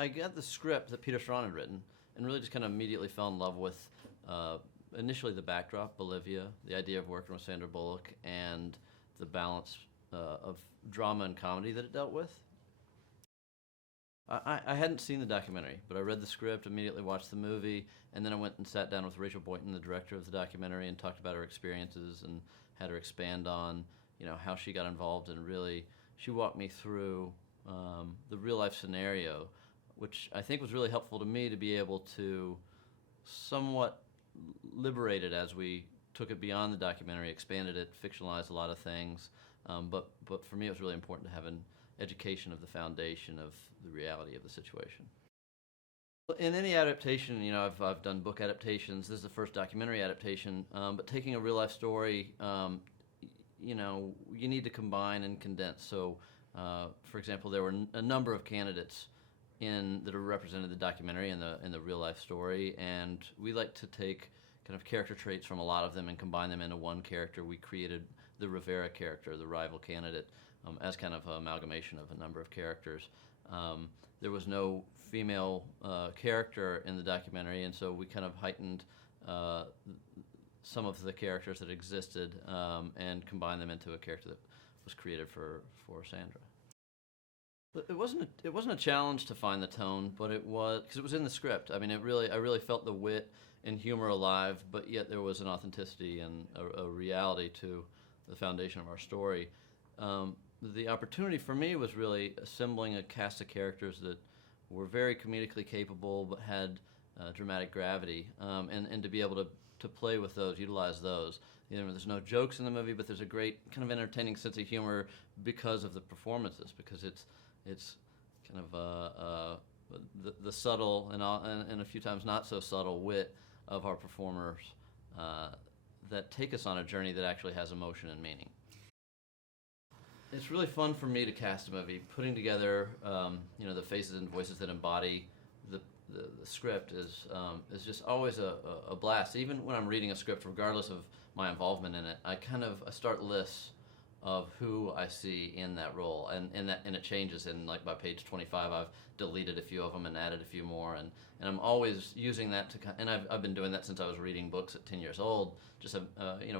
I got the script that Peter Strawn had written and really just kind of immediately fell in love with initially the backdrop, Bolivia, the idea of working with Sandra Bullock, and the balance of drama and comedy that it dealt with. I hadn't seen the documentary, but I read the script, immediately watched the movie, and then I went and sat down with Rachel Boynton, the director of the documentary, and talked about her experiences and had her expand on, how she got involved, and really, she walked me through the real life scenario, which I think was really helpful to me to be able to somewhat liberate it as we took it beyond the documentary, expanded it, fictionalized a lot of things, but for me it was really important to have an education of the foundation of the reality of the situation. In any adaptation, I've done book adaptations. This is the first documentary adaptation, but taking a real life story, you need to combine and condense. So, for example, there were a number of candidates that are represented in the documentary and the real life story, and we like to take kind of character traits from a lot of them and combine them into one character. We created the Rivera character, the rival candidate, as kind of an amalgamation of a number of characters. There was no female character in the documentary, and so we kind of heightened some of the characters that existed and combined them into a character that was created for Sandra. But it wasn't a challenge to find the tone, but it was because it was in the script. I mean, I really felt the wit and humor alive, but yet there was an authenticity and a reality to the foundation of our story. The opportunity for me was really assembling a cast of characters that were very comedically capable but had dramatic gravity, and to be able to play with those, utilize those. There's no jokes in the movie, but there's a great kind of entertaining sense of humor because of the performances, because it's kind of the subtle and a few times not so subtle wit of our performers that take us on a journey that actually has emotion and meaning. It's really fun for me to cast a movie. Putting together, the faces and voices that embody the script is just always a blast. Even when I'm reading a script, regardless of my involvement in it, I start lists of who I see in that role, and it changes. And like by page 25, I've deleted a few of them and added a few more, and I'm always using that and I've been doing that since I was reading books at 10 years old, just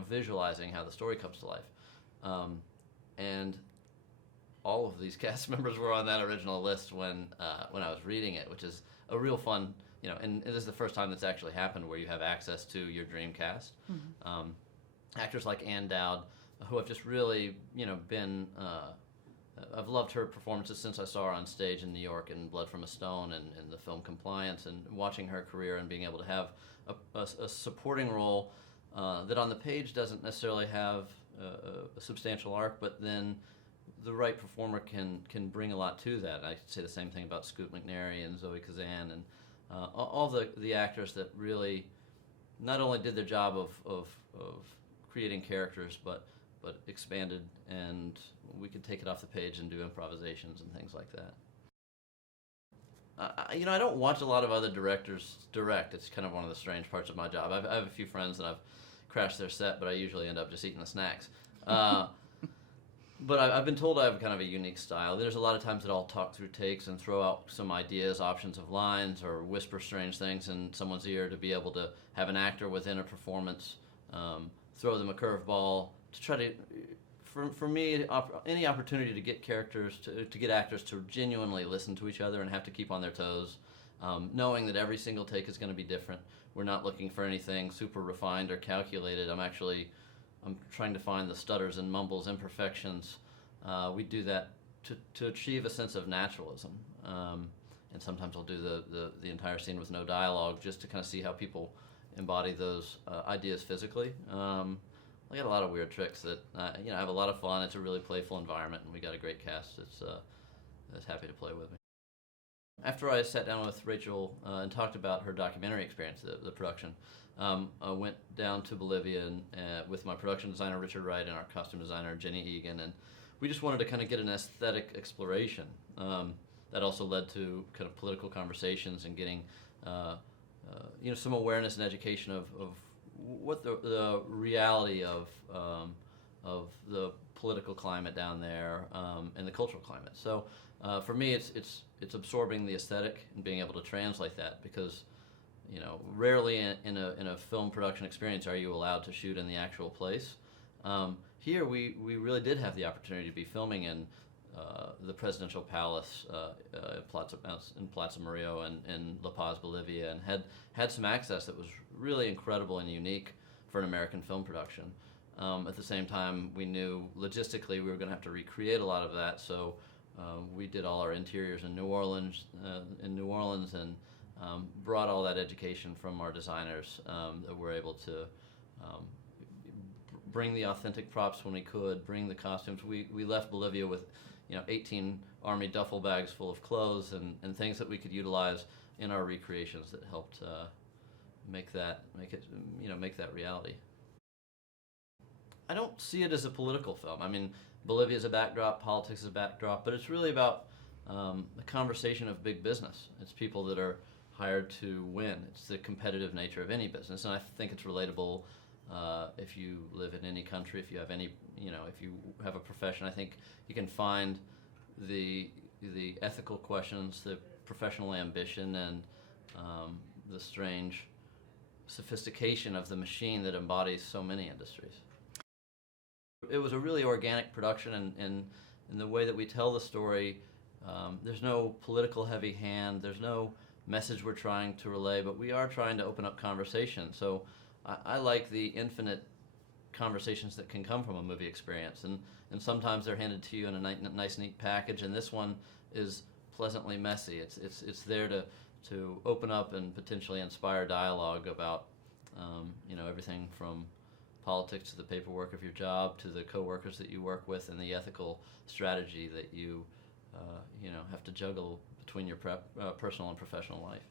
visualizing how the story comes to life. And all of these cast members were on that original list when I was reading it, which is a real fun, and this is the first time that's actually happened where you have access to your dream cast. Mm-hmm. Actors like Ann Dowd, who have just really, been, I've loved her performances since I saw her on stage in New York in Blood from a Stone and the film Compliance, and watching her career and being able to have a supporting role that on the page doesn't necessarily have a substantial arc, but then the right performer can bring a lot to that. I could say the same thing about Scoot McNairy and Zoe Kazan and all the actors that really not only did their job of creating characters, but expanded, and we could take it off the page and do improvisations and things like that. I don't watch a lot of other directors direct. It's kind of one of the strange parts of my job. I have a few friends that I've crashed their set, but I usually end up just eating the snacks. But I've been told I have kind of a unique style. There's a lot of times that I'll talk through takes and throw out some ideas, options of lines, or whisper strange things in someone's ear to be able to have an actor within a performance throw them a curveball to try to, for me, any opportunity to get characters, to get actors to genuinely listen to each other and have to keep on their toes, knowing that every single take is going to be different. We're not looking for anything super refined or calculated. I'm trying to find the stutters and mumbles, imperfections. We do that to achieve a sense of naturalism. And sometimes I'll do the entire scene with no dialogue just to kind of see how people embody those ideas physically. I got a lot of weird tricks that I have a lot of fun. It's a really playful environment, and we got a great cast that's happy to play with me. After I sat down with Rachel and talked about her documentary experience, the production, I went down to Bolivia with my production designer Richard Wright and our costume designer Jenny Egan, and we just wanted to kind of get an aesthetic exploration. That also led to kind of political conversations and getting some awareness and education of what the reality of the political climate down there, and the cultural climate. So for me, it's absorbing the aesthetic and being able to translate that, because rarely in a film production experience are you allowed to shoot in the actual place. Here we really did have the opportunity to be filming in the presidential palace in Plaza Murillo and in La Paz, Bolivia, and had some access that was really incredible and unique for an American film production. At the same time, we knew logistically we were going to have to recreate a lot of that, so we did all our interiors in New Orleans, and brought all that education from our designers, that were able to bring the authentic props when we could, bring the costumes. We left Bolivia with 18 Army duffel bags full of clothes and things that we could utilize in our recreations that helped make that reality. I don't see it as a political film. I mean, Bolivia is a backdrop, politics is a backdrop, but it's really about the conversation of big business. It's people that are hired to win. It's the competitive nature of any business, and I think it's relatable if you live in any country, if you have if you have a profession. I think you can find the ethical questions, the professional ambition, and the strange sophistication of the machine that embodies so many industries. It was a really organic production, and in the way that we tell the story, there's no political heavy hand, there's no message we're trying to relay, but we are trying to open up conversation. So I like the infinite conversations that can come from a movie experience, and sometimes they're handed to you in a nice, neat package, and this one is pleasantly messy. It's there to open up and potentially inspire dialogue about everything from politics to the paperwork of your job to the coworkers that you work with and the ethical strategy that you have to juggle between your personal and professional life.